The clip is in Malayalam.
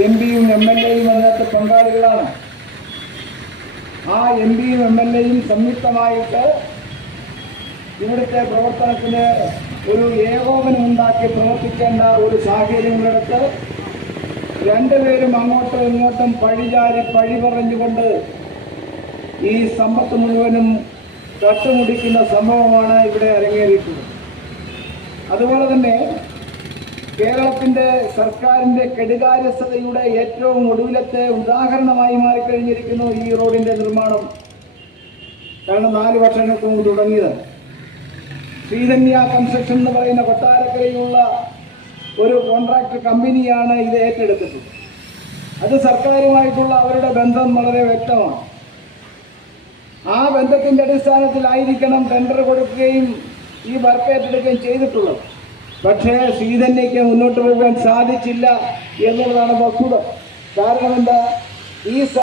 എം പിയും എം എൽ എയും അതിനകത്ത് പങ്കാളികളാണ്. ആ എം പിയും എം എൽ എയും സംയുക്തമായിട്ട് ഇവിടുത്തെ പ്രവർത്തനത്തിന് ഒരു ഏകോപനം ഉണ്ടാക്കി പ്രവർത്തിക്കേണ്ട ഒരു സാഹചര്യങ്ങളെടുത്ത് രണ്ടുപേരും അങ്ങോട്ടും ഇങ്ങോട്ടും പഴി പറഞ്ഞുകൊണ്ട് ഈ സമ്പത്ത് മുഴുവനും തട്ടുമുടിക്കുന്ന സംഭവമാണ് ഇവിടെ അരങ്ങേറിയിട്ടുള്ളത്. അതുപോലെ തന്നെ കേരളത്തിൻ്റെ സർക്കാരിൻ്റെ കെടുകാര്യസ്ഥതയുടെ ഏറ്റവും ഒടുവിലത്തെ ഉദാഹരണമായി മാറിക്കഴിഞ്ഞിരിക്കുന്നു ഈ റോഡിൻ്റെ നിർമ്മാണം. കാരണം 4 വർഷങ്ങൾക്ക് മുമ്പ് തുടങ്ങിയത് ശ്രീധന്യ കൺസ്ട്രക്ഷൻ എന്ന് പറയുന്ന കൊട്ടാരക്കരയിലുള്ള ഒരു കോൺട്രാക്ടർ കമ്പനിയാണ് ഇത് ഏറ്റെടുത്തിട്ടുള്ളത്. അത് സർക്കാരുമായിട്ടുള്ള അവരുടെ ബന്ധം വളരെ വ്യക്തമാണ്. ആ ബന്ധത്തിൻ്റെ അടിസ്ഥാനത്തിലായിരിക്കണം ടെൻഡർ കൊടുക്കുകയും ഈ വർക്ക് ഏറ്റെടുക്കുകയും ചെയ്തിട്ടുള്ളത്. പക്ഷേ ശ്രീധന്യയ്ക്ക് മുന്നോട്ട് പോകാൻ സാധിച്ചില്ല എന്നുള്ളതാണ് വസ്തുത. കാരണം എന്താ, ഈ